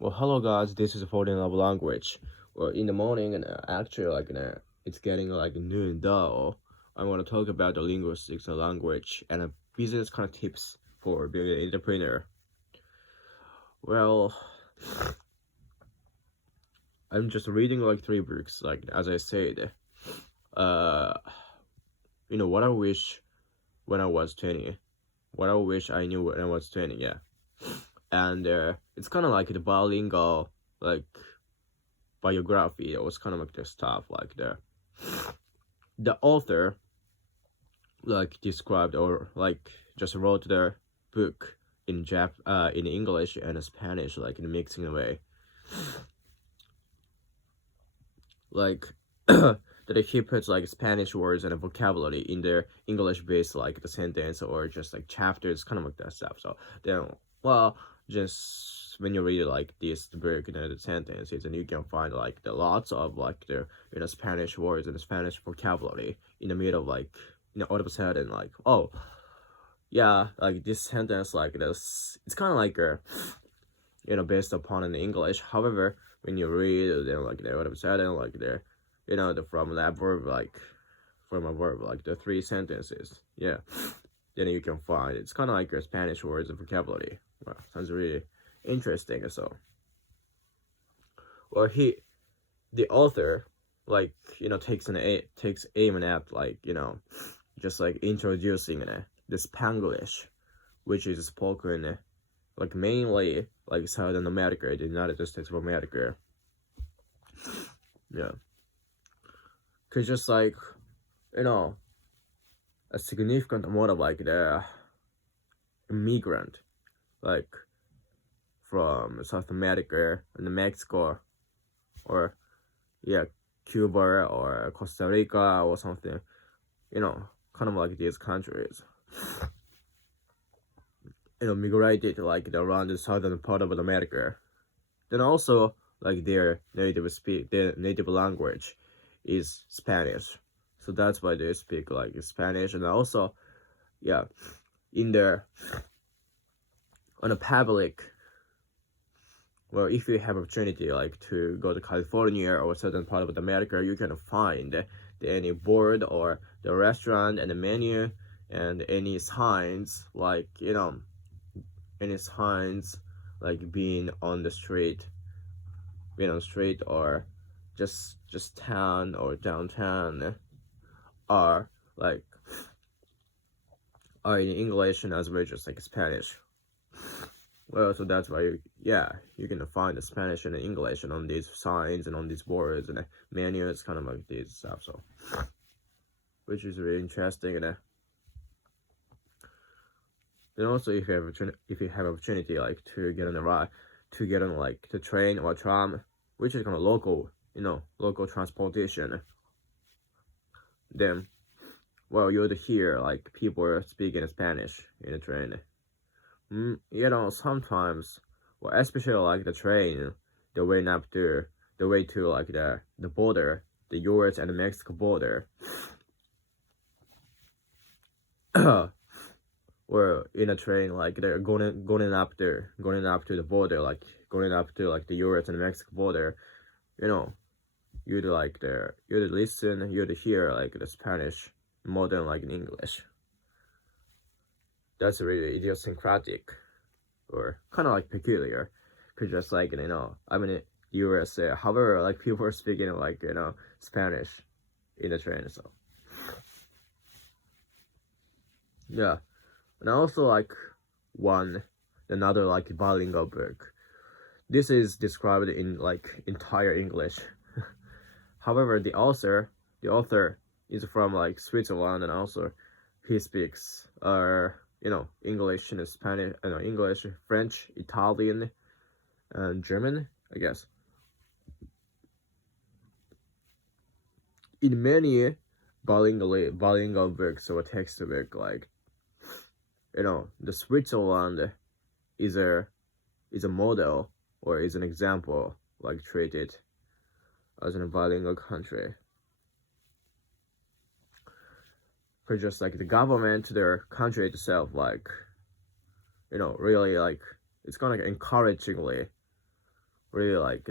Well, hello guys, this is Foreign Love Language. Well, in the morning and actually it's getting like noon though. I want to talk about the linguistics and language and business kind of tips for being an entrepreneur. Well, I'm just reading like 3 books, like as I said. Uh, what I wish when I was 20. What I wish I knew when I was 20, yeah. And it's kind of like the bilingual, like biography. It was kind of like the stuff like the author like described or like just wrote the book in English and Spanish, like in a mixing way, like that he puts like Spanish words and vocabulary in their English based like the sentence or just like chapters, kind of like that stuff. So then, well, just when you read like this book and the sentences, and you can find like the lots of like the Spanish words and Spanish vocabulary in the middle, like all of a sudden, like, oh yeah, like this sentence like this, it's kind of like based upon an English. However, when you read, then like all of a sudden, like from that verb, like from a verb, like the 3 sentences, yeah, then you can find it's kind of like your Spanish words and vocabulary. Wow, sounds really interesting. So, well, the author, like takes aim at like just like introducing the Spanglish, which is spoken like mainly like Southern America, the United States of America. Yeah, cause just like a significant amount of like the immigrant, like from South America and Mexico, or yeah, Cuba or Costa Rica or something, kind of like these countries, migrated like around the southern part of America. Then also like their native language is Spanish, so that's why they speak like Spanish. And also, yeah, in there on a public, well, if you have opportunity like to go to California or certain part of America, you can find any board or the restaurant and the menu and any signs, like any signs like being on the street, or just town or downtown, are like are in English and as well as like Spanish. Well, so that's why you can find the Spanish and the English and on these signs and on these boards and the menus, kind of like this stuff. So, which is really interesting. And then also if you have opportunity like to get on the ride, to get on like the train or tram, which is kind of local transportation, then well, you'd hear like people speaking Spanish in the train. Sometimes, well, especially like the train, the way to like the border, the U.S. and the Mexico border, or in a train, like they're going up to the border, like going up to like the U.S. and Mexico border, you'd listen, you'd hear like the Spanish more than like in English. That's really idiosyncratic, or kind of like peculiar, cause just like I'm in the USA. However, like people are speaking like Spanish in the train. So yeah, and also like another like bilingual book. This is described in like entire English. However, the author is from like Switzerland, and also he speaks English and Spanish, English, French, Italian, and German, I guess. In many bilingual books or textbook, like the Switzerland is a model or is an example, like treated as a bilingual country. For just like the government, their country itself, like really like it's kind of like encouragingly really like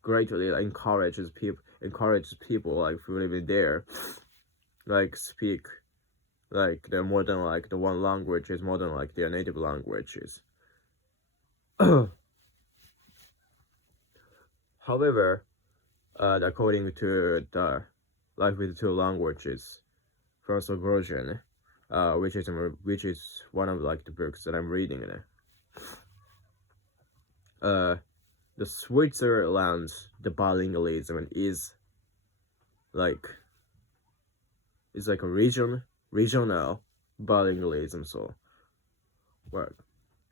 greatly encourages people like who live in there like speak like the more than like the one language is more than like their native languages. However, according to the Life with Two Languages first version, which is one of like the books that I'm reading. The Switzerland, the bilingualism is like a regional bilingualism. So, well,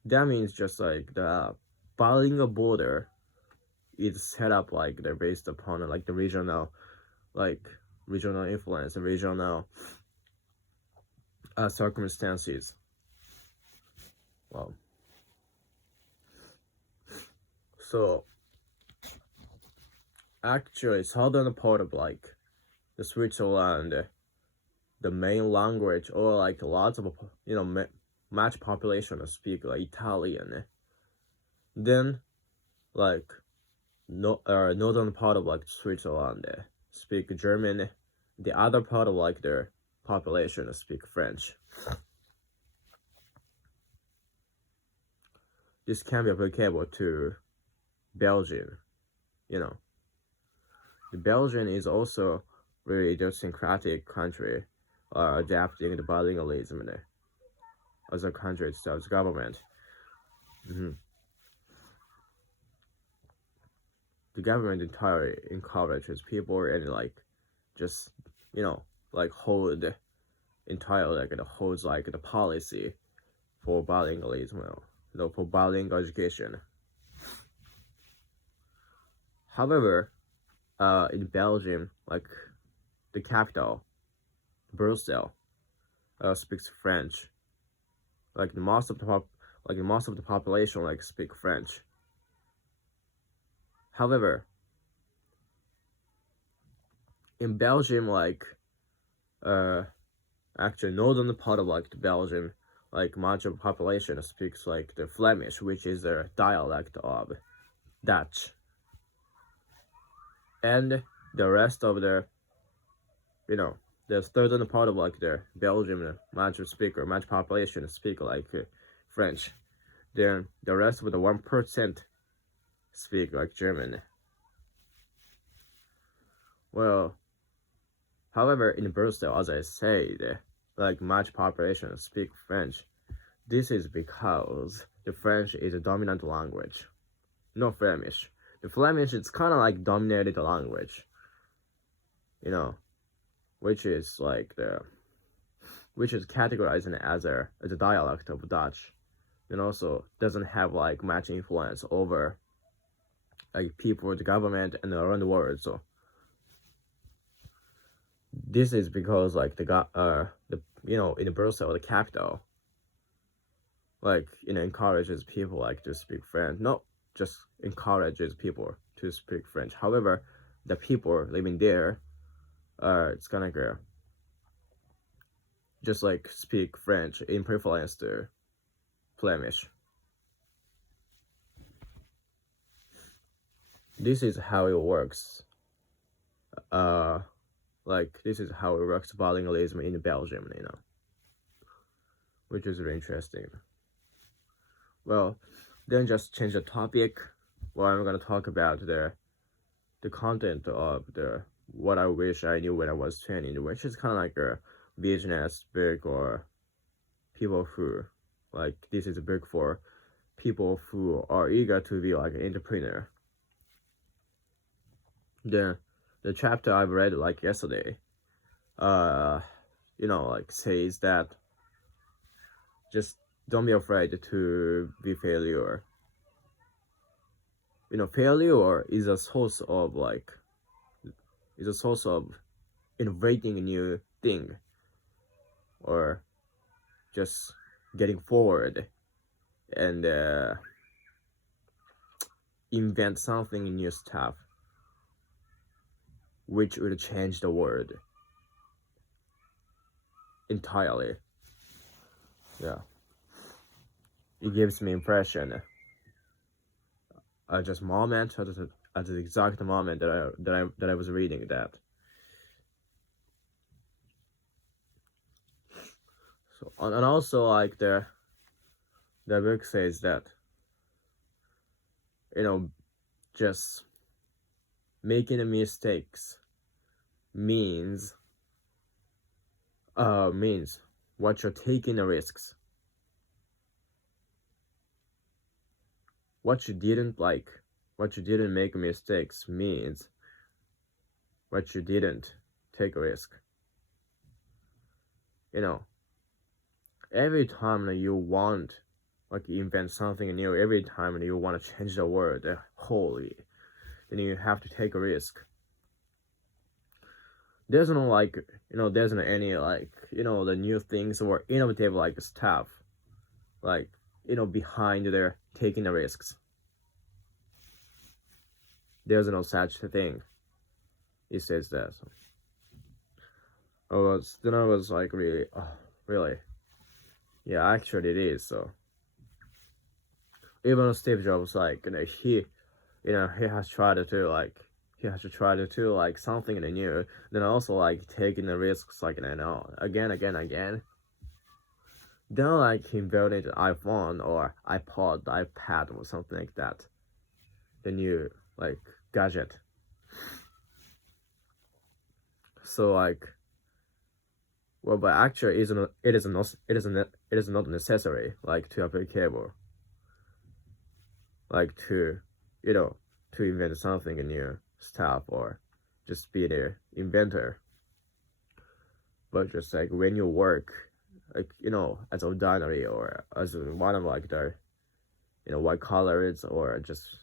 that means just like the bilingual border is set up like they're based upon like the regional influence and regional circumstances. Well, so actually southern part of like the Switzerland, the main language or like lots of much population speak like Italian. Then like northern part of like Switzerland speak German. The other part of like their population speak French. This can be applicable to Belgium. The Belgium is also very idiosyncratic country, adapting the bilingualism as a country itself, as government. The government entirely encourages people and like just like hold entirely like it holds like the policy for bilingualism, for bilingual education. However, in Belgium, like the capital, Brussels, speaks French. Like most of the population like speak French. However, in Belgium, like actually northern part of like the Belgium, like much of the population speaks like the Flemish, which is a dialect of Dutch. And the rest of the the southern part of like the Belgium, much population speak like French. Then the rest of the 1% speak like German. Well, however, in Brussels, as I said, like much population speak French. This is because the French is a dominant language, not Flemish. The Flemish is kind of like dominated language, which is categorized as a dialect of Dutch, and also doesn't have like much influence over like people, the government, and around the world. So this is because like in Brussels, the capital, like encourages people like to speak French. Not just encourages people to speak French. However, the people living there, it's gonna go just like speak French in preference to Flemish. This is how it works. This is how it works bilingualism in Belgium, which is very interesting. Well, then just change the topic. Well, I'm gonna talk about the content of the what I wish I knew when I was 20, which is kind of like a business book or people who like this is a book for people who are eager to be like an entrepreneur. The chapter I've read like yesterday, like says that just don't be afraid to be failure. Failure is a source of innovating a new thing or just getting forward and invent something new stuff which will change the world entirely. Yeah, it gives me impression just moment at the exact moment that I was reading that. So and also like the book says that, just making mistakes means what you're taking the risks. What you didn't make mistakes means what you didn't take a risk. Every time that you want, invent something new, every time that you want to change the world wholly, then you have to take a risk. There's no there's no any the new things or innovative stuff behind their taking the risks. There's no such thing. It says that. I was really, oh, really, yeah, actually it is. So even Steve Jobs, he has tried to do something new, then also taking the risks again. Then he invented iPhone or iPod, iPad or something like that. The new gadget. So but actually it is not necessary to applicable to to invent something new stuff or just be the inventor. But just when you work as a ordinary or as one of the white collars or just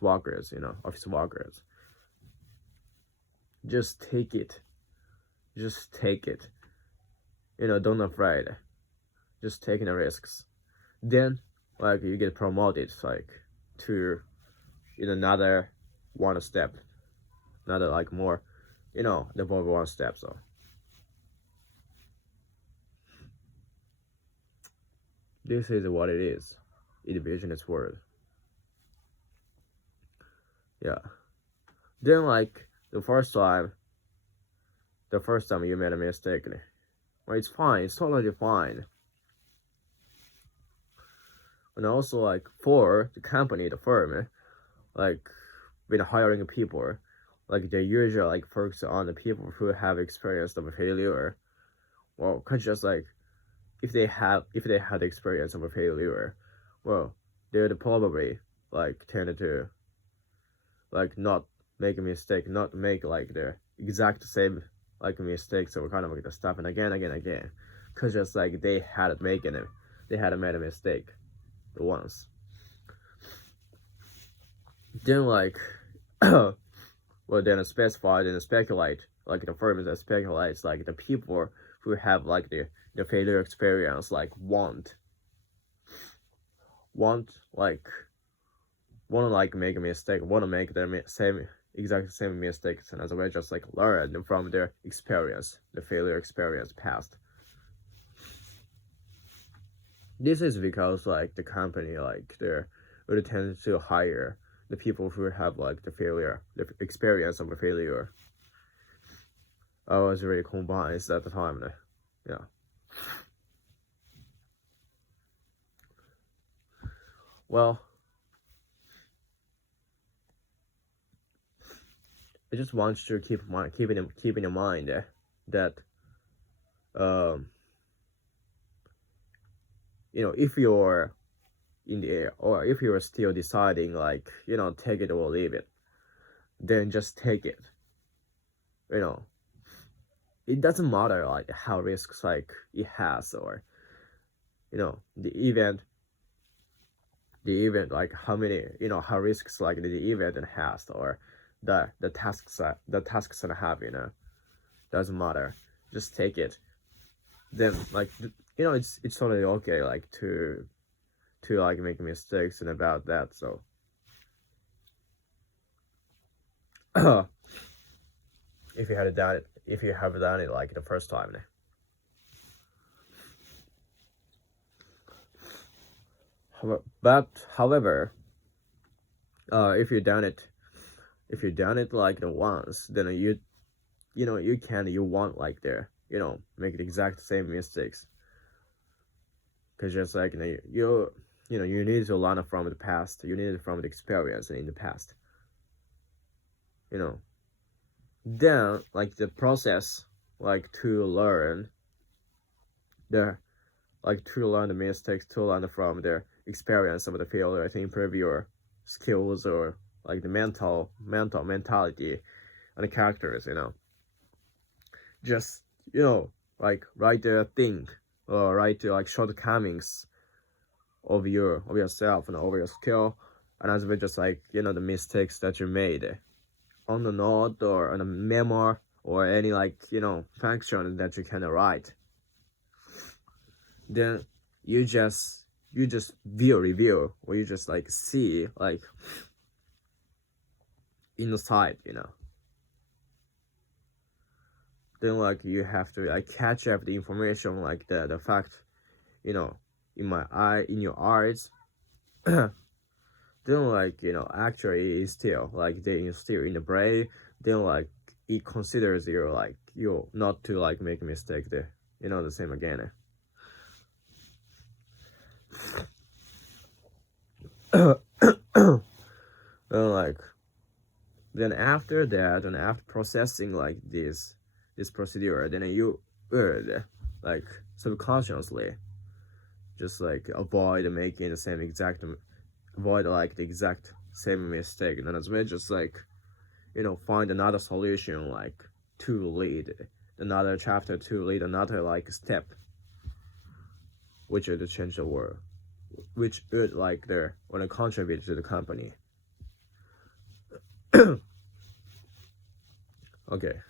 workers, office workers, just take it. Don't afraid. Just taking the risks. Then you get promoted to another one step, another more the one step. So this is what it is in the business world. Yeah. Then the first time you made a mistake, well, it's fine, it's totally fine. And also for the company, the firm, when hiring people, they usually focus on the people who have experienced of a failure. Well, cause just if they had the experience of a failure, well, they would probably tend to not make a mistake, not make the exact same mistakes or kind of the stuff and again, cause just they had made a mistake once. Then well, then specify and speculate the firms that speculates the people who have the failure experience want make a mistake, want to make the exact same mistakes, and as well just learn from their experience, the failure experience past. This is because the company they would tend to hire the people who have the experience of a failure. I was really convinced at the time. Yeah. Well, I just want you to keep in mind that if you're in the air or if you're still deciding take it or leave it, then just take it. It doesn't matter how risks it has, or the event how many how risks the event it has, or the tasks that have doesn't matter. Just take it. Then it's totally okay to make mistakes and about that. So if you have done it the first time. But however, if you done it like the once, then you won't like there, make the exact same mistakes. Because just like you need to learn from the past, you need from the experience in the past, then like the process, like to learn the mistakes, to learn from the experience of the failure, to improve your skills, or like the mentality and the characters, just like write a thing, or write like shortcomings of yourself and of your skill, and as well just like the mistakes that you made on the note or on a memo, or any like function that you can write. Then you just review, or you just like see like inside, then like you have to like catch up the information, like the fact, in your eyes. Then like actually it's still like they still in the brain, then like it considers you not to like make a mistake there, the same again. Then after that, and after processing like this procedure, then you would like subconsciously just like avoid making the exact same mistake, and as well just like find another solution, like to lead another chapter, to lead another like step, which would change the world, which would like there want to contribute to the company. Okay,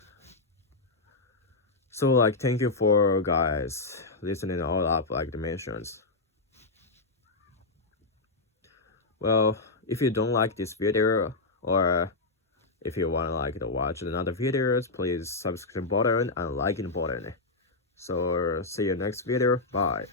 so like thank you for guys listening all up like the mentions. Well, if you don't like this video, or if you want to like to watch another videos, please subscribe button and like button. So see you next video. Bye.